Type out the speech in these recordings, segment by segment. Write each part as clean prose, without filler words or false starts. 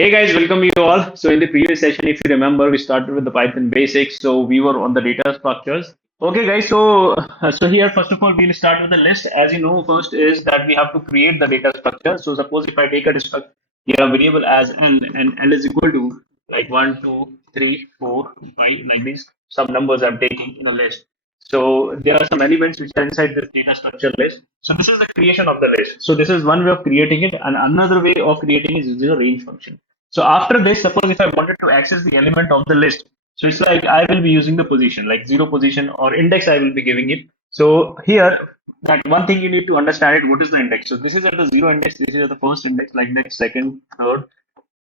Hey guys, welcome you all. So in the previous session, if you remember, we started with the Python basics. So we were on the data structures. Okay, guys. So here, first of all, we'll start with the list. As you know, first is that we have to create the data structure. So suppose if I take a variable as n, and l is equal to like 1, 2, 3, 4, 5, like this. Some numbers I'm taking in a list. So there are some elements which are inside this data structure list. So this is the creation of the list. So this is one way of creating it, and another way of creating is using a range function. So after this, suppose if I wanted to access the element of the list, so it's like I will be using the position, like zero position or index I will be giving it. So here, that one thing you need to understand it, what is the index? So this is at the zero index, this is at the first index, like next, second, third,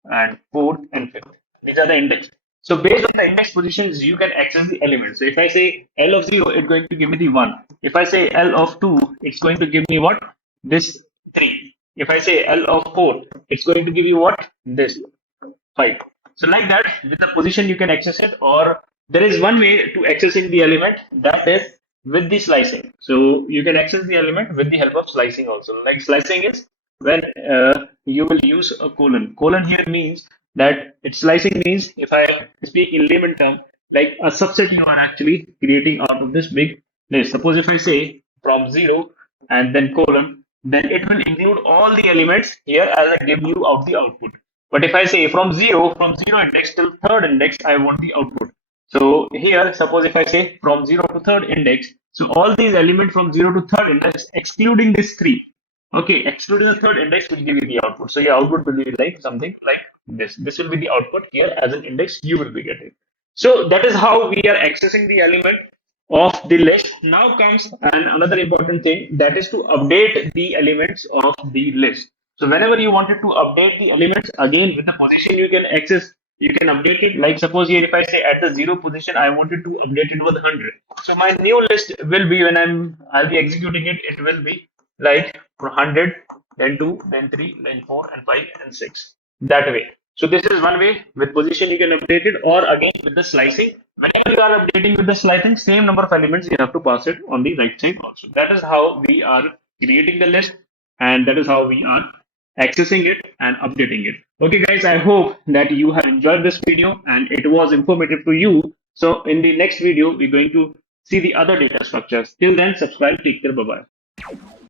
and fourth and fifth. These are the index. So based on the index positions, you can access the elements. So if I say L of 0, it's going to give me the 1. If I say L of 2, it's going to give me what? This 3. If I say L of 4, it's going to give you what? This 5. So like that, with the position you can access it, or there is one way to accessing the element, that is with the slicing. So you can access the element with the help of slicing also. Like slicing is when you will use a colon. Colon here means that it's slicing means, if I speak in layman term, like a subset you are actually creating out of this big list. Suppose if I say from 0 and then colon, then it will include all the elements here as I give you out the output. But if I say from zero index till third index, I want the output. So here, suppose if I say from zero to third index, so all these elements from zero to third index, excluding this three, okay, excluding the third index will give you the output. So your output will be like something like this. This will be the output here as an index you will be getting. So that is how we are accessing the element of the list. Now comes another important thing, that is to update the elements of the list. So whenever you wanted to update the elements, again with the position you can access, you can update it. Like suppose here if I say at the 0 position I wanted to update it with 100. So my new list will be, when I'll be executing it, it will be like 100, then 2, then 3, then 4 and 5 and 6. That way. So this is one way. With position you can update it, or again with the slicing. Whenever you are updating with the slicing, same number of elements you have to pass it on the right side also. That is how we are creating the list, and that is how we are accessing it and updating it. Okay guys, I hope that you have enjoyed this video and it was informative to you. So in the next video, we're going to see the other data structures. Till then, subscribe, take care, bye bye.